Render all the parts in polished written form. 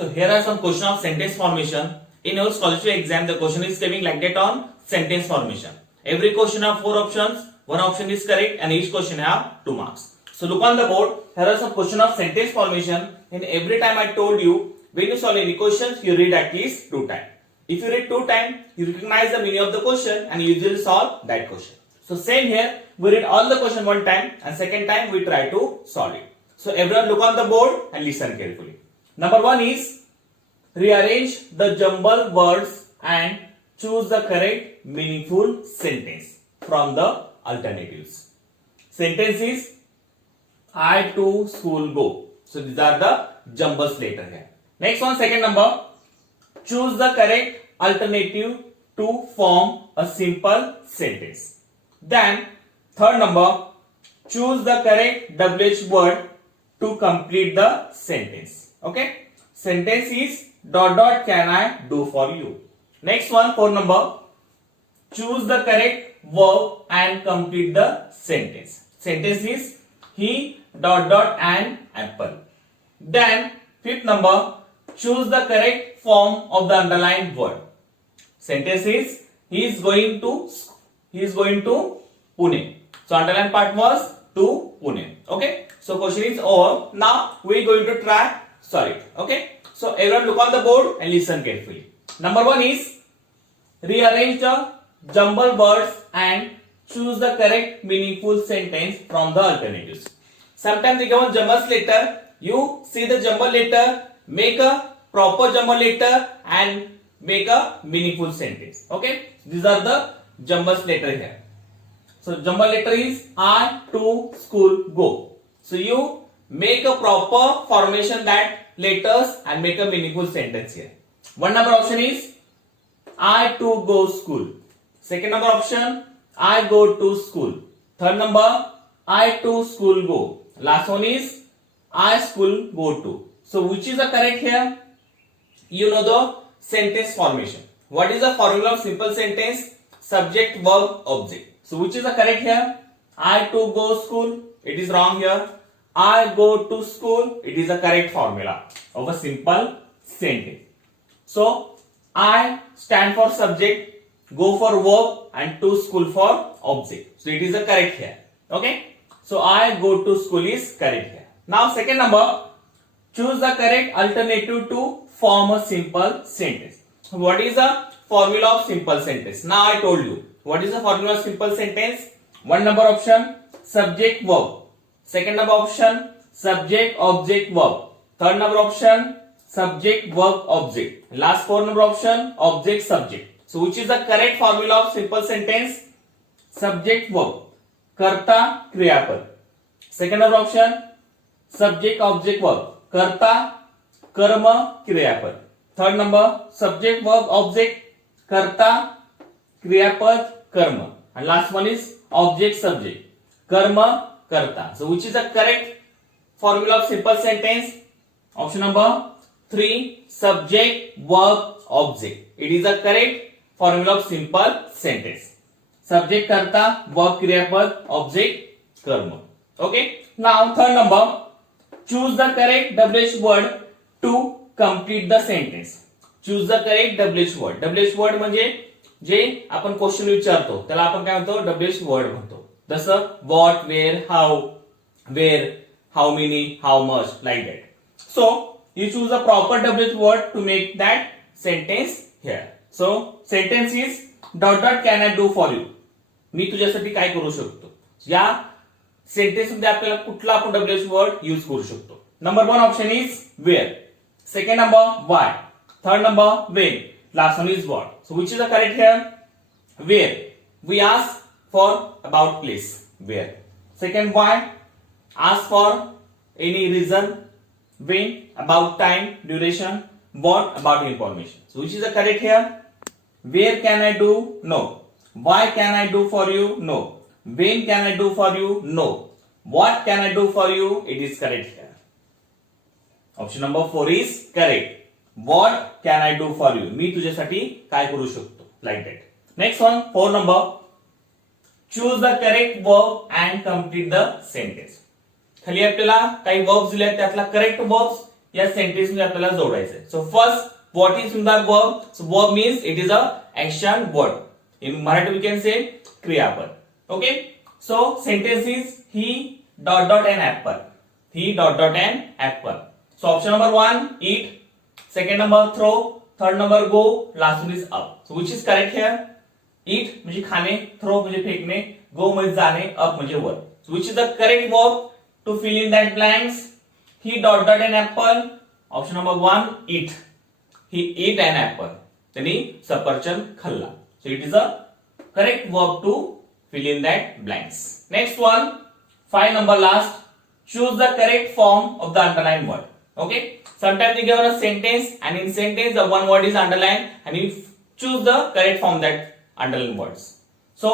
So here are some question of sentence formation. In your scholarship exam, the question is coming like that on sentence formation. Every question have 4 options. One option is correct and each question have 2 marks. So look on the board. Here are some question of sentence formation. And every time I told you, when you solve any questions, you read at least 2 times. If you read 2 times, you recognize the meaning of the question and you usually solve that question. So same here, we read all the question 1 time and second time we try to solve it. So everyone look on the board and listen carefully. Number 1 is rearrange the jumbled words and choose the correct meaningful sentence from the alternatives. Sentence is I to school go. So these are the jumbled letter here. Next one, second number, choose the correct alternative to form a simple sentence. Then third number, choose the correct WH word to complete the sentence. Okay, sentence is ... can I do for you. Next one, fourth number, choose the correct verb and complete the sentence. Sentence is he ... an apple. Then fifth number, choose the correct form of the underlined word. Sentence is he is going to Pune. So underlined part was to Pune. Okay, so question is over. Now we are going to try solve it. Okay, so everyone look on the board and listen carefully. Number 1 is rearrange the jumbled words and choose the correct meaningful sentence from the alternatives. Sometimes they give a jumbled letter. You see the jumbled letter, make a proper jumbled letter and make a meaningful sentence. Okay, these are the jumbled letter here. So jumbled letter is I to school go. So you make a proper formation that letters and make a meaningful sentence here. One number option is I to go school. Second number option, I go to school. Third number, I to school go. Last one is I school go to. So which is the correct here? You know the sentence formation. What is the formula of simple sentence? Subject, verb, object. So which is the correct here? I to go school. It is wrong here. I go to school. It is the correct formula of a simple sentence. So I stand for subject, go for verb and to school for object. So it is the correct here. Okay. So I go to school is correct here. Now second number, choose the correct alternative to form a simple sentence. What is the formula of simple sentence? Now I told you. What is the formula of simple sentence? One number option, subject, verb. Second number option, subject, object, verb. Third number option, subject, verb, object. Last 4 number option, object, subject. So which is the correct formula of simple sentence? Subject, verb. Karta, kriyapad. Second number option, subject, object, verb. Karta, karma, kriyapad. Third number, subject, verb, object. Karta, kriyapad, karma. And last one is object, subject. Karma, karta. So which is the correct formula of simple sentence? Option number 3, subject, verb, object. It is the correct formula of simple sentence. Subject, karta, verb, kriyapad, object, karma. Okay. Now third number, choose the correct WH word to complete the sentence. Choose the correct WH word. WH word म्हणजे जे आपण question विचारतो त्याला आपण काय म्हणतो WH word म्हणतो. जसं what, where, how many, how much, like that. So you choose a proper WH word to make that sentence here. So sentence is ... can I do for you. मी तुझ्यासाठी काय करू शकतो. या सेंटेन्स मध्ये आपल्याला कुठला आपण WH वर्ड यूज करू शकतो. Number 1 option is where. Second number why. Third number when. Last one is what. So which is the correct here? Where. We ask for about place. Where. Second why. Ask for any reason. When. About time, duration. What about information. So which is the correct here? Where can I do? No. Why can I do for you? No. When can I do for you? No. What can I do for you? It is correct here. Option number 4 is correct. What can I do for you? मी तुझ्यासाठी काय करू शकतो. Like that. Next one, 4 number. Choose the correct verb and complete the sentence. खाली आपल्याला काही verbs दिले आहेत त्यातला correct verbs या सेंटेन्स मध्ये आपल्याला जोडायचं आहे. So first what is the verb. So verb means it is a action word. In Marathi we can say क्रियापद. Okay. So sentence is he dot dot an apple. He dot dot an apple. So option number 1 eat, second number throw, third number go, last one is up. So which is correct here? Eat म्हणजे खाणे, throw म्हणजे फेकणे, go म्हणजे जाणे, up म्हणजे वर. So which is the correct verb to fill in that blanks? He dot dot an apple. Option number 1 eat. He ate an apple. त्यांनी सफरचंद खाल्ला. So it is a correct verb to fill in that blanks. Next one, 5 number last. Choose the correct form of the underlined word. Okay. Sometimes they give a sentence and in sentence the one word is underlined and you choose the correct form that underlined words. So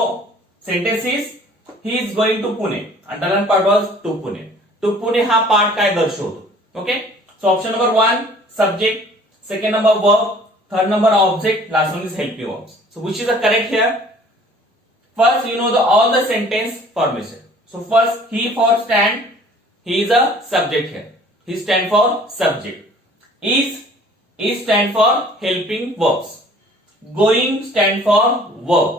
sentence is he is going to Pune. Underlined part was to Pune. To Pune हा part काय दर्शवतो. Okay. So option number 1 subject, second number verb, third number object, last one is helping verbs. So which is the correct here? First you know all the sentence formation. So first he for stand, he is a subject here. He stand for subject. Is stand for helping verbs. Going stand for verb.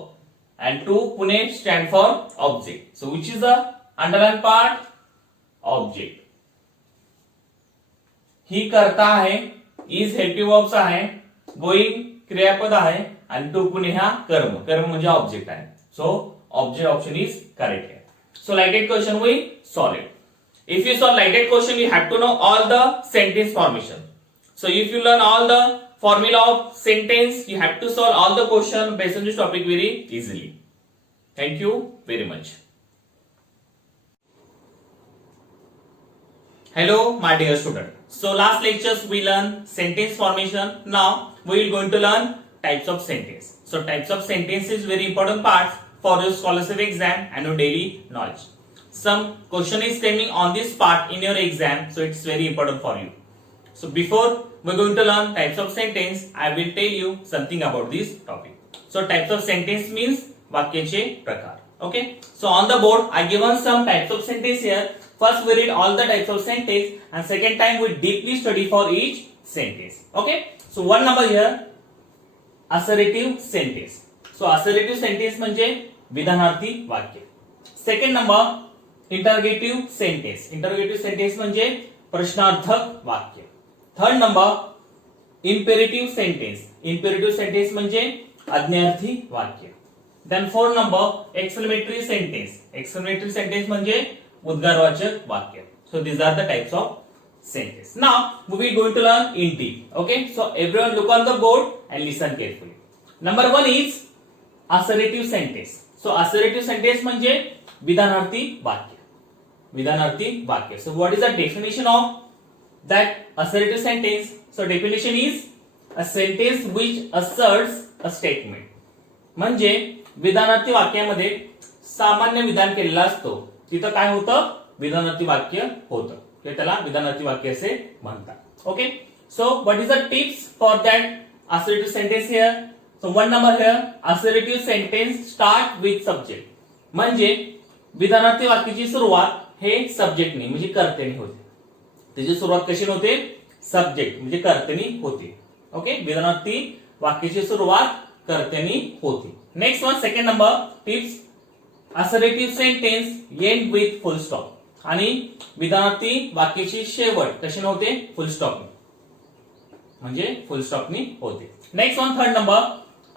And to Pune stand for object. So which is the underlined part? Object. ही करता आहे. Is helping verbs आहे. Going क्रियापद आहे. आणि to Pune हा कर्म. कर्म म्हणजे ऑब्जेक्ट आहे. So object option is correct here. So like that question we solve it. If you solve like that question, you have to know all the sentence formation. So if you learn all the formula of sentence, you have to solve all the question based on this topic very easily. Thank you very much. Hello, my dear student. So last lectures we learn sentence formation. Now we are going to learn types of sentence. So types of sentence is very important part for your scholarship exam and your daily knowledge. Some question is coming on this part in your exam, so it's very important for you. So before we're going to learn types of sentence, I will tell you something about this topic. So types of sentence means वाक्याचे प्रकार. Okay. So on the board I given some types of sentence here. First we read all the types of sentence and second time we deeply study for each sentence. Okay. So one number here, assertive sentence. So assertive sentence म्हणजे विधानार्थी वाक्य. Second number interrogative sentence. Interrogative sentence म्हणजे प्रश्नार्थक वाक्य. Third number imperative sentence. Imperative sentence म्हणजे आज्ञार्थी वाक्य. Then fourth number exclamatory sentence. Exclamatory sentence म्हणजे उद्गारवाचक वाक्य. सो these are the types of sentence. Now we are going to learn in deep. Okay, so everyone look on the board and listen carefully. Number 1 is assertive sentence. So assertive sentence म्हणजे विधानार्थी वाक्य. विधानार्थी वाक्य. So what is the definition of that assertive sentence? So definition is a sentence which asserts a statement. म्हणजे विधानार्थी वाक्यामध्ये सामान्य विधान केलेला असतो. तिथं काय होतं? विधानार्थी वाक्य होतं. हे त्याला विधानार्थी वाक्य असे म्हणतात. Okay. So what is the tips for that assertive sentence here? So one number here, assertive sentence start with subject. म्हणजे विधानार्थी वाक्याची सुरुवात हे सब्जेक्टने म्हणजे कर्त्याने होते. त्याची सुरुवात कशी होते? सब्जेक्ट म्हणजे कर्त्याने होते. ओके. विधानार्थी वाक्याची सुरुवात कर्त्याने होते. Next one, second number tips, assertive sentence end with full stop. आणि विधानार्थी वाक्याची शेवट कशी होते? फुल स्टॉप म्हणजे फुल स्टॉपनी होते. Next one, third number,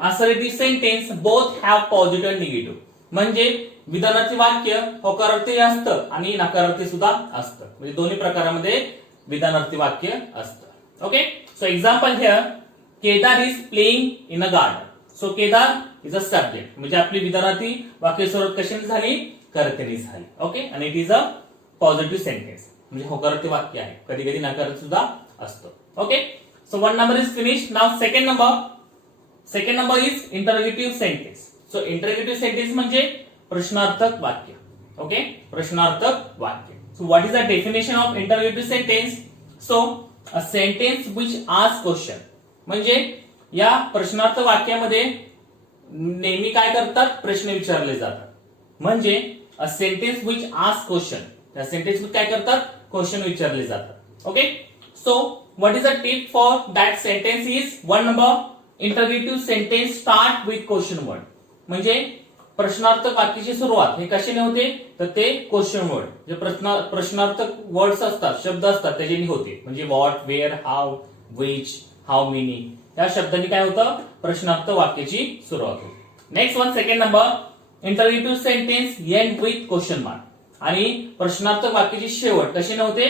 assertive sentence both have positive and negative. म्हणजे विधानार्थी वाक्य होकारार्थी असतं आणि नकारार्थी सुद्धा असतं. म्हणजे दोन्ही प्रकारामध्ये विधानार्थी वाक्य असतं. Okay. So example here, Kedar is playing in a garden. So Kedar is a subject म्हणजे आपली विधानार्थी वाक्य सुरुवात कशाने झाली? कर्त्याने झाली. ओके. आणि it is a positive sentence म्हणजे होकारार्थी वाक्य आहे. कधी कधी नकारार्थी सुद्धा असतं. Okay. So one number is finish. Now second number is interrogative sentence. So interrogative sentence म्हणजे प्रश्नार्थक वाक्य. ओके. प्रश्नार्थक वाक्य. So what is the definition of interrogative sentence? So a sentence which ask question. म्हणजे या प्रश्नार्थ वाक्यामध्ये नेहमी काय करतात? प्रश्न विचारले जातात. म्हणजे अ सेंटेन्स विच आस्क क्वेश्चन, त्या सेंटेन्स मध्ये काय करतात? क्वेश्चन विचारले जातात. Okay. So what is the tip for that sentence is one number interrogative sentence start with question word. म्हणजे प्रश्नार्थक वाक्याची सुरुवात हे कशाने होते तर ते क्वेश्चन वर्ड जे प्रश्नार्थक वर्ड्स असतात शब्द असतात त्याच्याने होते. म्हणजे what, where, how, which, how many या शब्दांनी काय होतं प्रश्नार्थक वाक्याची सुरुवात होते. Next one second number interrogative sentence end with question mark. आणि प्रश्नार्थक वाक्याची शेवट कशाने होते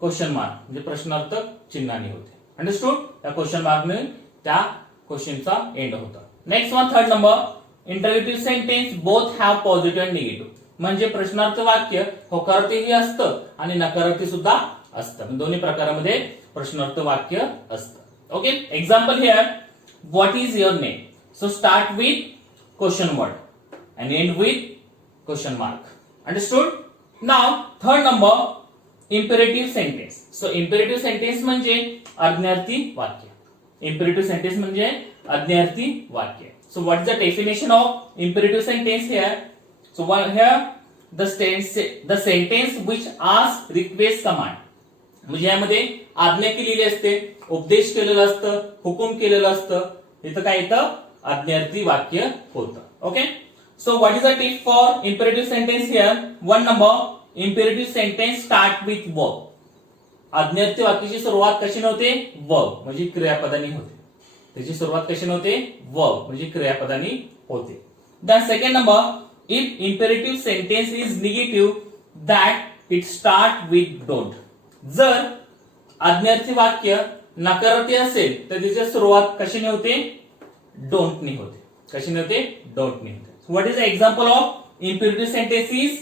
क्वेश्चन मार्क म्हणजे प्रश्नार्थक चिन्हाने होते. अंडरस्टूड. त्या क्वेश्चन मार्कने त्या क्वेश्चनचा एंड होता. Next one third number interrogative sentence both have positive and negative. म्हणजे प्रश्नार्थ वाक्य होकारार्थीही असतं आणि नकारार्थी सुद्धा असतं. दोन्ही प्रकारामध्ये प्रश्नार्थ वाक्य असतं. Okay. Example here what is your name. So start with question word and end with question mark. Understood? Now third number imperative sentence. So imperative sentence म्हणजे आज्ञार्थी वाक्य. Imperative sentence म्हणजे आज्ञार्थी वाक्य. So what is the definition of imperative sentence here? So here the sentence which asks, request, command. म्हणजे यामध्ये आज्ञा केलेली असते, उपदेश केलेला असतं, हुकूम केलेलं असतं. इथं काय येतं आज्ञार्थी वाक्य होतं. Okay. So what is the tip for imperative sentence here? One number imperative sentence start with verb. आज्ञार्थी वाक्याची सुरुवात कशाने होते verb म्हणजे क्रियापदाने होते. त्याची सुरुवात कशाने होते verb म्हणजे क्रियापदाने होते. Then second number if imperative sentence is negative that it start with don't. जर आज्ञार्थी वाक्य नकारार्थी असेल तर त्याची सुरुवात कशाने होते don't ने होते. कशाने होते don't ने होते. What is the example of imperative sentence is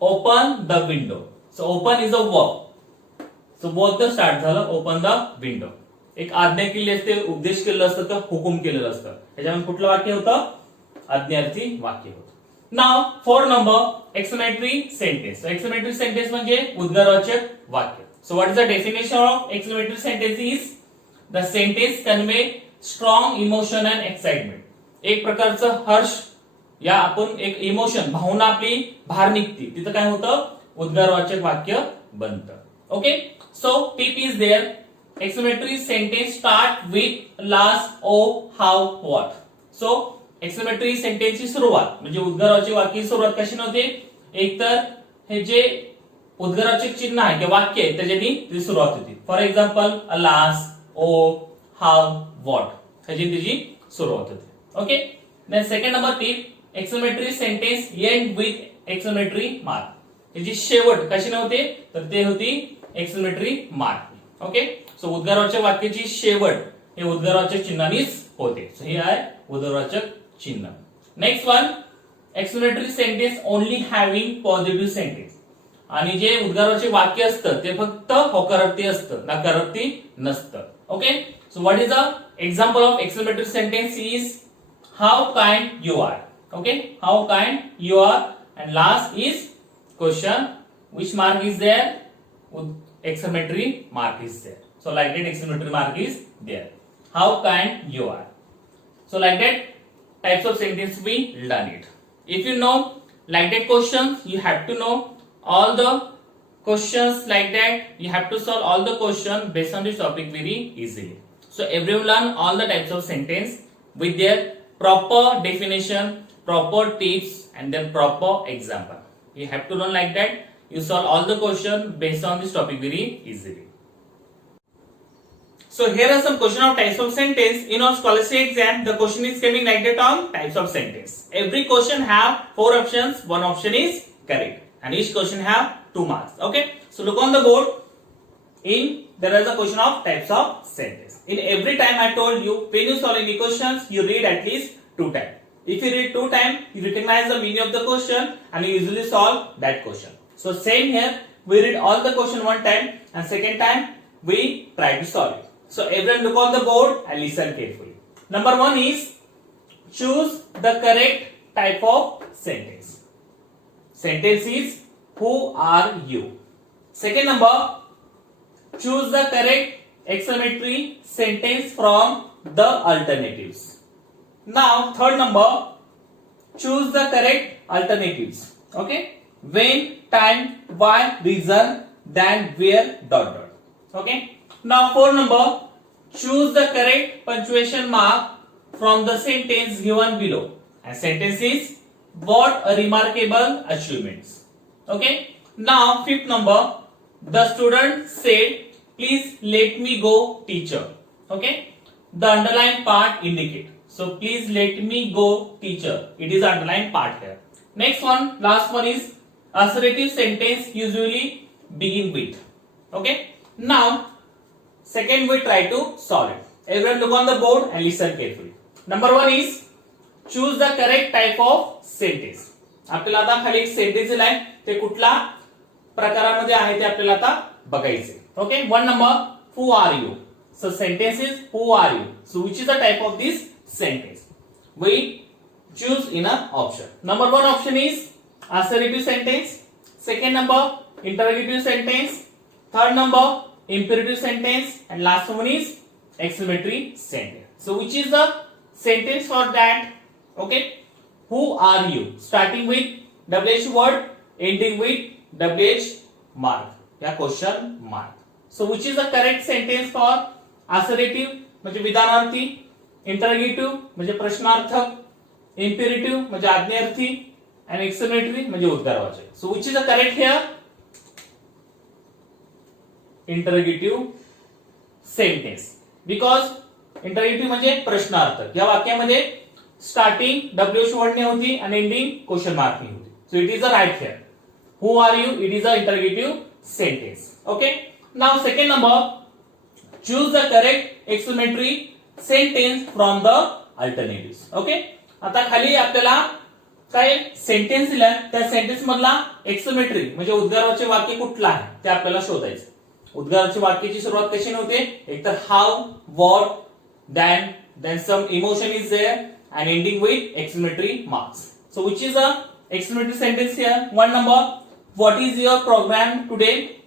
open the window. So open is a verb. So both the start झालं open the window. एक आज्ञा केली असते, उपदेश केलेला असतं का हुकूम केलेलं असतं. त्याच्यामध्ये कुठलं वाक्य होतं आज्ञार्थी वाक्य होतं. Now four number exclamatory sentence. Exclamatory sentence म्हणजे उद्गारवाचक वाक्य. So what is the definition of exclamatory sentence is the sentence convey strong emotion and excitement. एक प्रकारचं हर्ष या आपण एक इमोशन भावना आपली बाहेर निघते तिथं काय होतं उद्गारवाचक वाक्य बनतं. Okay. So tip is there exclamatory sentence start with last O how what. So exclamatory सेंटेन्सची सुरुवात म्हणजे उद्गारवाचक वाक्याची सुरुवात कशी नव्हते एक तर हे जे उद्गारवाचक चिन्ह आहे किंवा वाक्य आहे त्याच्यानी ती सुरुवात होती. For example last, O, how, what ह्याची त्याची सुरुवात होते. Okay. Then second number tip exclamatory sentence end with exclamatory mark. याची शेवट कशी नव्हते तर ते होती एक्सक्लेमेटरी मार्क. ओके. सो उद्गारवाचक वाक्याची शेवट हे उद्गारवाचक चिन्हानेच होते. सो हे आहे उद्गारवाचक चिन्ह. Next one exclamatory sentence only having positive sentence. आणि जे उद्गारवाचक वाक्य असतं ते फक्त होकारार्थी असतं नकारार्थी नसतं. Okay. So what is the example of exclamatory sentence is how kind you are. Okay, how kind you are, and last is question. Which mark is there? Exclamatory mark is there. So like that exclamatory mark is there. How kind you are. So like that types of sentence we learn it. If you know like that questions, you have to know all the questions like that. You have to solve all the questions based on this topic very easily. So everyone learn all the types of sentence with their proper definition, proper tips, and then proper example. You have to learn like that. You solve all the questions based on this topic very easily. So here are some question of types of sentence. In our scholarship exam, the question is coming like that on types of sentence. Every question have 4 options. One option is correct, and each question have 2 marks. Okay. So look on the board. There is a question of types of sentence. In every time I told you, when you solve any questions, you read at least 2 times. If you read 2 times, you recognize the meaning of the question and you usually solve that question. So same here, we read all the question 1 time and second time we try to solve it. So everyone look on the board and listen carefully. Number 1 is choose the correct type of sentence. Sentence is who are you. Second number, choose the correct exclamatory sentence from the alternatives. Now third number, choose the correct alternatives. Okay. When, time, why, reason, then, where, dot. Okay. Now 4 number, choose the correct punctuation mark from the sentence given below. And sentence is, what a remarkable achievements. Okay. Now 5th number, the student said, please let me go, teacher. Okay. The underlined part indicate. So please let me go, teacher. It is underlined part here. Next one, last one is assertive sentence usually begin with. Okay. Now second we try to solve it. Everyone look on the board and listen carefully. Number 1 is, choose the correct type of sentence. आपल्याला आता खाली एक sentence दिलाय, ते कुठला प्रकारामध्ये आहे ते आपल्याला आता बघायचे. Okay. 1 number, who are you? So sentence is, who are you? So which is the type of this sentence? We choose in a option. Number 1 option is assertive sentence. Second number, interrogative sentence. Third number, imperative sentence. And last one is exclamatory sentence. So which is the sentence for that? Okay. Who are you? Starting with WH word, ending with WH mark. या question mark. So which is the correct sentence for assertive म्हणजे विधानार्थी, interrogative म्हणजे प्रश्नार्थक, imperative म्हणजे आज्ञार्थी, and exclamatory म्हणजे उद्गारवाचक. So which is the correct here? Interrogative sentence. Because interrogative म्हणजे प्रश्नार्थक. या वाक्यामध्ये starting WH word ने होती आणि एंडिंग क्वेश्चन मार्क ने होती. So it is the right here. Who are you? It is a interrogative sentence. Okay. Now second number, choose the correct exclamatory sentence from the alternatives. Okay. आता खाली आपल्याला काय sentence दिला, त्या sentence मधला exclamatory म्हणजे उद्गाराचे वाक्य कुठला आहे ते आपल्याला शोधायचं. उद्गाराच्या वाक्याची सुरुवात कशी होते? एक तर how, what, then some emotion is there and ending with exclamatory marks. So which is a exclamatory sentence here? 1 number, what is your program today?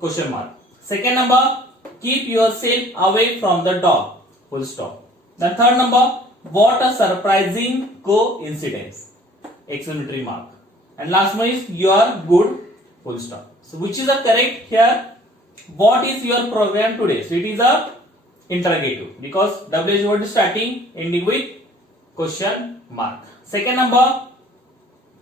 Question mark. Second number, keep yourself away from the dog. Full stop. Then third number, what a surprising coincidence. Exclamatory mark. And last one is, you are good. Full stop. So which is the correct here? What is your program today? So it is a interrogative because WH word is starting, ending with question mark. Second number,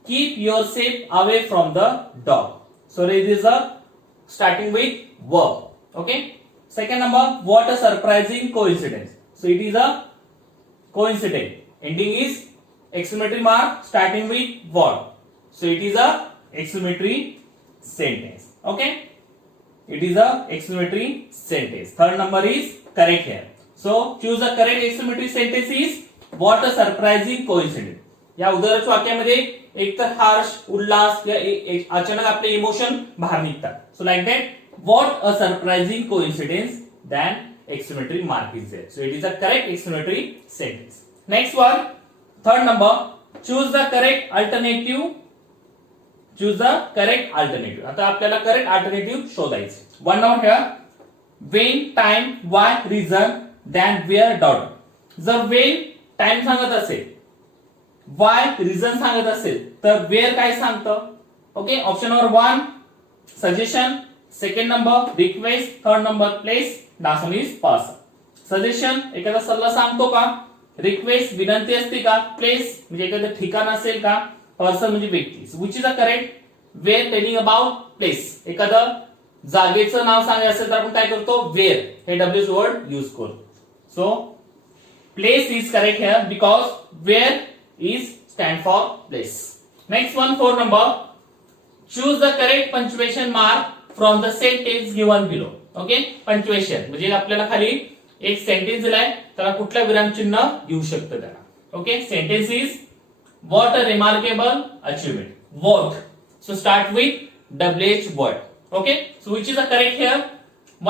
keep yourself away from the dog. So it is a starting with verb. Okay. Second number, what a surprising coincidence. So it is a coincidence. Ending is exclamatory mark, starting with what. So it is a exclamatory sentence. Okay. It is a exclamatory sentence. Third number is correct here. So choose the correct exclamatory sentence is, what a surprising coincidence. या उदाहरणाच्या वाक्यामध्ये एक तर हर्ष, उल्हास या अचानक आपले emotion बाहेर निघतात. So like that, what a surprising coincidence, then exclamatory mark is there. So it is a correct exclamatory sentence. Next one, third number, choose the correct alternative. Choose the correct alternative. आता आपल्याला correct alternative शोधायचे. 1 number here, when, time, why, reason, then, where, dot. जर when time सांगत असेल, why reason सांगत असेल, तर where काय सांगतं? Okay. Option number 1 suggestion, second number request, third number place, last one is person. Suggestion एखादा सल्ला सांगतो का? रिक्वेस्ट विनंती असते का? प्लेस म्हणजे एखादं ठिकाण असेल का? पर्सन म्हणजे व्यक्ती. Which is the correct? Where telling about place. एखादं जागेचं नाव सांगायचं असेल तर आपण काय करतो? वेअर हे डब्ल्यूच वर्ड यूज करतो. So place is correct here because where is stand for place. Next one, 4 number, choose the correct punctuation mark from the sentence given below. Okay. Punctuation म्हणजे आपल्याला खाली एक सेंटेन्स दिलाय, त्याला कुठला विरामचिन्ह येऊ शकतं त्याला. Okay. Sentence is, what a remarkable achievement. What. So start with WH word. Okay. So which is the correct here?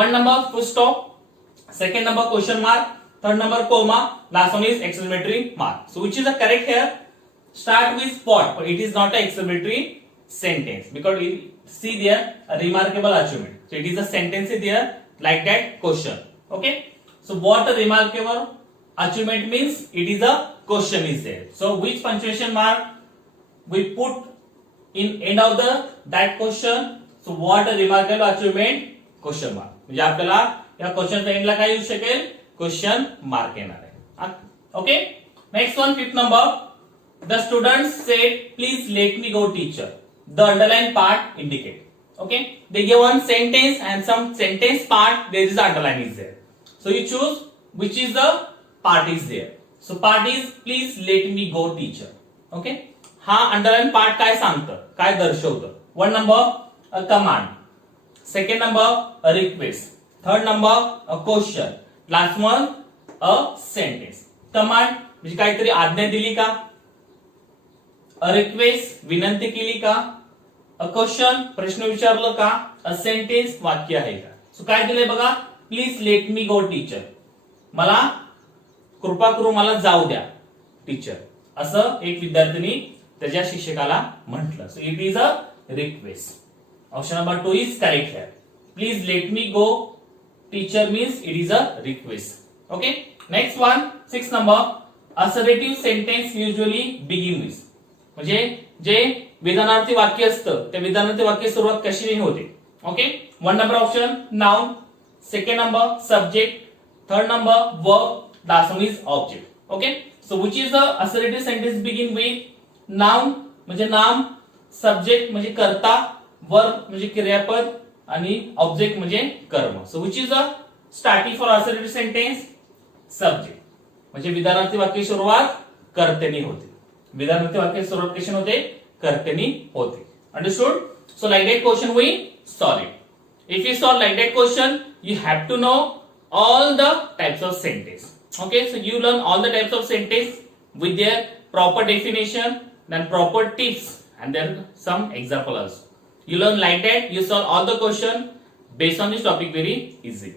1 number full stop. Second number question mark. Third number comma. Last one is exclamatory mark. So which is the correct here? Start with what, but it is not an exclamatory sentence because you see there a remarkable achievement. So it is a sentence there like that question. Okay. So what a remarkable achievement means, it is a question is there. So which punctuation mark we put in end of that question? So what a remarkable achievement question mark. म्हणजे आपल्याला या क्वेश्चनच्या एंडला काय येऊ शकेल, question mark येणार आहे. Okay, next one, 5th number. The student said please let me go teacher. The underline part indicate. Okay, they give one sentence and some sentence part there is underline is there. So you choose which is the part is there. So part is please let me go teacher. Okay, हा underline part काय सांगतं, काय दर्शवतं. 1 number a command, 2nd number a request, 3rd number a question, last one a sentence. command म्हणजे काहीतरी आज्ञा दिली का, a request विनंती केली का, अ क्वेश्चन प्रश्न विचारलं का, अ सेंटेन्स वाक्य आहे का. सो काय दिलंय बघा, please let me go teacher, मला कृपा करू मला जाऊ द्या टीचर, असं एक विद्यार्थिनी त्याच्या शिक्षकाला म्हटलं. So it is a request. Option number 2 is correct here. Please let me go teacher means it is a request. Okay, next one, 6th number. Assertive sentence usually begin with, म्हणजे जे विधानार्थी वाक्य असतं त्या विधानार्थी वाक्य सुरुवात कशी होते. Okay, 1 number option noun, 2nd number subject, 3rd number verb, last one is object. Okay, so which is the assertive sentence begin with noun म्हणजे नाम, सब्जेक्ट म्हणजे कर्ता, वर्ब म्हणजे क्रियापद आणि ऑब्जेक्ट म्हणजे कर्म. So which is the starting for assertive sentence, subject म्हणजे विधानार्थी वाक्य सुरुवात कर्त्याने होते. विधानार्थी वाक्य सुरुवात कशी होते, कर्त्याने होते. Understood. So like that question we solve it. If you solve like that question, you have to know all the types of sentence. Okay, so you learn all the types of sentence with their proper definition, then proper tips, and then some example also. You learn like that, you solve all the question based on this topic very easy.